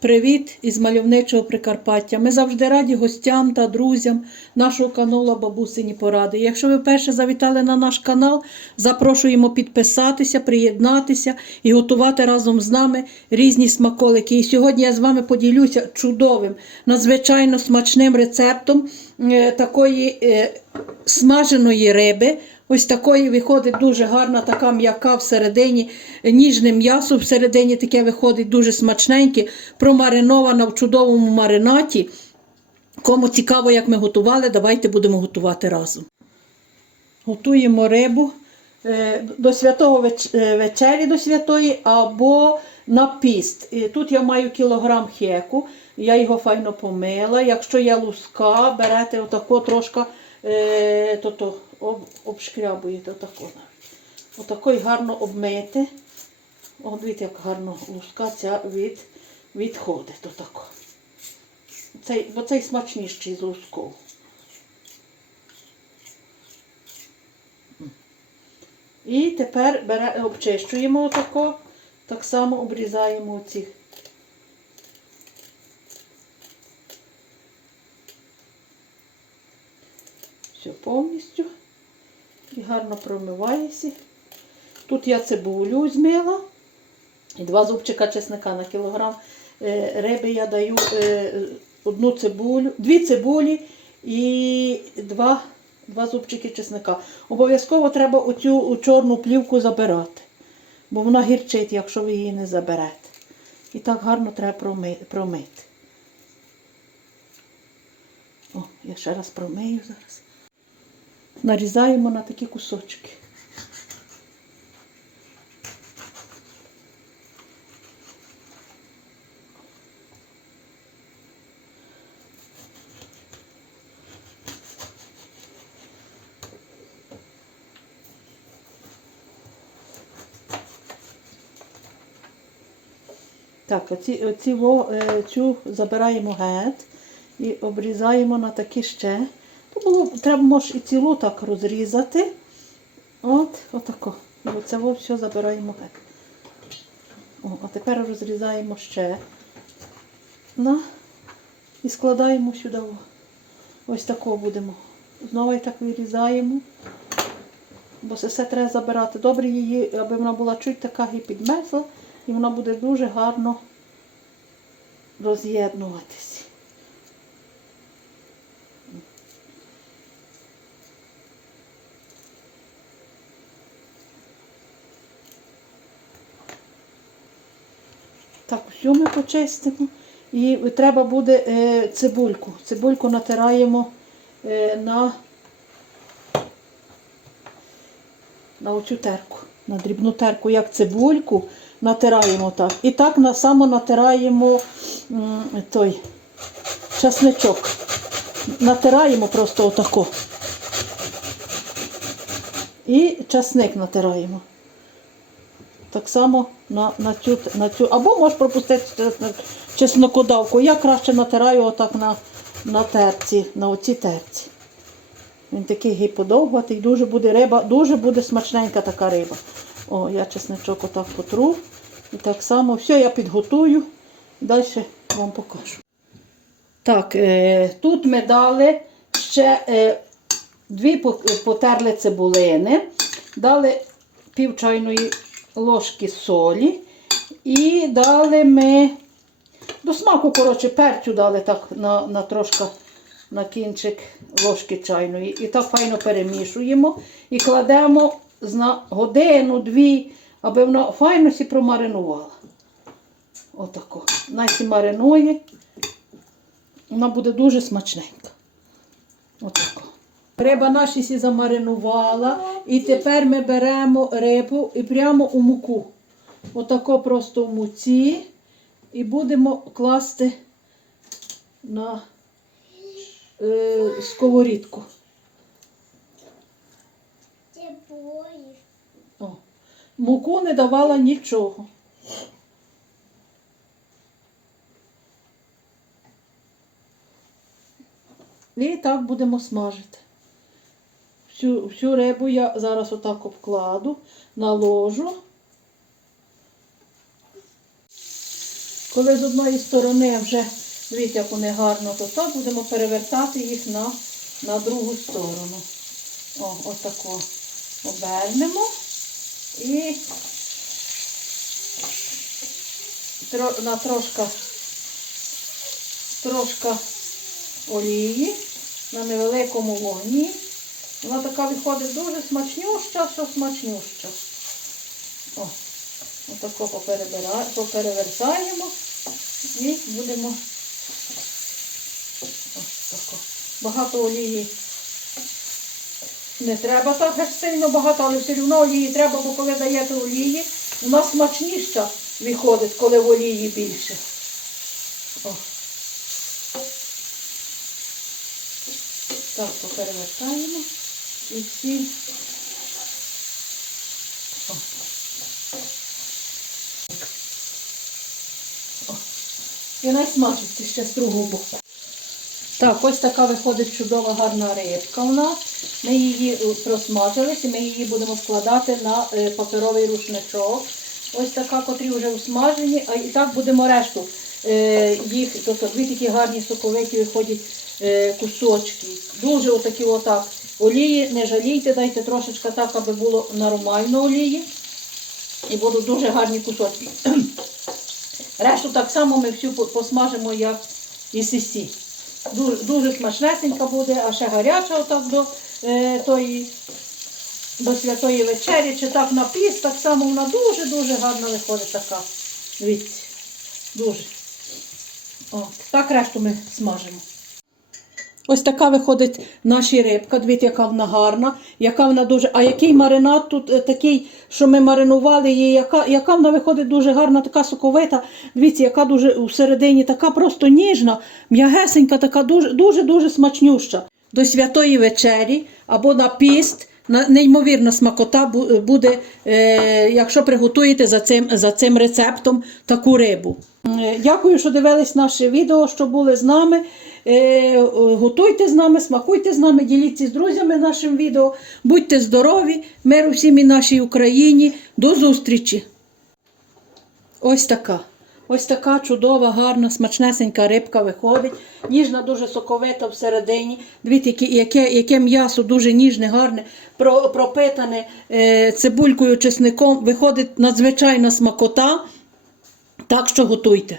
Привіт із мальовничого Прикарпаття. Ми завжди раді гостям та друзям нашого каналу Бабусині Поради. Якщо ви вперше завітали на наш канал, запрошуємо підписатися, приєднатися і готувати разом з нами різні смаколики. І сьогодні я з вами поділюся чудовим, надзвичайно смачним рецептом е, такої е, смаженої риби. Ось такої виходить дуже гарна, така м'яка всередині, ніжне м'ясо, всередині таке виходить дуже смачненьке, промаринована в чудовому маринаті. Кому цікаво, як ми готували, давайте будемо готувати разом. Готуємо рибу е, до святого е, вечері до святої або на піст. Тут я маю кілограм хеку, я його файно помила. Якщо є луска, берете отако трошки е, то, то, об, обшкрябуєте отако навіть. Отако гарно обмити. О, дивіться, як гарно луска ця від, відходить. Отако. Цей, бо цей смачніший з лусков. І тепер бере, обчищуємо отако, так само обрізаємо ці. Все повністю. І гарно промивається. Тут я цибулю змила. І два зубчика чесника на кілограм е, риби я даю е, одну цибулю, дві цибулі і два, два зубчики чесника. Обов'язково треба оцю чорну плівку забирати, бо вона гірчить, якщо ви її не заберете. І так гарно треба промити. О, я ще раз промию зараз. Нарізаємо на такі кусочки. Так, оці, оці, е, цю забираємо геть і обрізаємо на такі ще. Було, треба може і цілу так розрізати. От, отако. Оце все забираємо геть. О, а тепер розрізаємо ще. На. І складаємо сюди. Ось такого будемо. Знову і так вирізаємо. Бо це все треба забирати. Добре її, аби вона була чуть така і підмерзла, і вона буде дуже гарно роз'єднуватися. Так, все ми почистимо. І треба буде е, цибульку. Цибульку натираємо е, на, на оцю терку, на дрібну терку, як цибульку натираємо так. І так на само натираємо той часничок. Натираємо просто отако. І часник натираємо. Так само на, на, цю, на цю. Або можеш пропустити чеснокодавку. Я краще натираю отак на, на терці, на оцій терці. Він такий гіподовгатий, дуже буде риба, дуже буде смачненька така риба. О, я чесничок отак потру. І так само все я підготую далі вам покажу. Так, е, тут ми дали ще е, дві потерли цибулини, дали пів чайної ложки солі і дали ми до смаку, коротше, перцю дали так на, на трошки на кінчик ложки чайної. І так файно перемішуємо і кладемо на годину-дві, аби воно файно сі промаринувало. Отако. Насі маринує. Вона буде дуже смачненька. Отако. Риба наша сі замаринувала. І тепер ми беремо рибу і прямо у муку. Отако просто в муці. І будемо класти на е, сковорідку. О. Муку не давала нічого. І так будемо смажити. Всю, всю рибу я зараз отак обкладу, наложу. Коли з одної сторони вже, дивіться, як вони гарно, то так будемо перевертати їх на, на другу сторону. О, отако обернемо і на трошка, трошка олії на невеликому вогні. Вона така виходить дуже смачнюща, що смачнюща. О, отако поперевертаємо і будемо. Багато олії не треба так аж сильно багато, але все одно олії треба, бо коли даєте олії, вона смачніша виходить, коли в олії більше. О. Так, поперевертаємо і всі. О. О. І найсмачиться ще другого боку. Так, ось така виходить чудова гарна рибка у нас. Ми її е, просмажились і ми її будемо вкладати на е, паперовий рушничок. Ось така, котрі вже усмажені, а і так будемо решту е, їх, тобто дві такі гарні соковиті виходять кусочки. Дуже отакі отак. Олії не жалійте, дайте трошечки так, аби було нормально олії. І будуть дуже гарні кусочки. Решту так само ми всю посмажимо, як і сісі. Дуже, дуже смачнесенька буде, а ще гаряча отак до е, тої, до святої вечері, чи так на піст, так само вона дуже-дуже гарно виходить така. Дивіться. Дуже. О, так решту ми смажимо. Ось така виходить наша рибка. Дивіться, яка вона гарна, яка вона дуже. А який маринад тут е, такий, що ми маринували її, яка, яка вона виходить дуже гарна, така соковита. Дивіться, яка дуже всередині, така просто ніжна, м'ягесенька, така дуже дуже дуже смачнюща. До святої вечері або на піст. на- Неймовірна смакота буде, е, якщо приготуєте за цим, за цим рецептом таку рибу. Е, Дякую, що дивились наше відео, що були з нами. Е, Готуйте з нами, смакуйте з нами, діліться з друзями нашим відео. Будьте здорові, миру всім і нашій Україні. До зустрічі! Ось така. Ось така чудова, гарна, смачнесенька рибка виходить. Ніжна, дуже соковита всередині. Дивіться, яке, яке м'ясо дуже ніжне, гарне, пропитане е, цибулькою, чесником. Виходить надзвичайна смакота. Так що готуйте.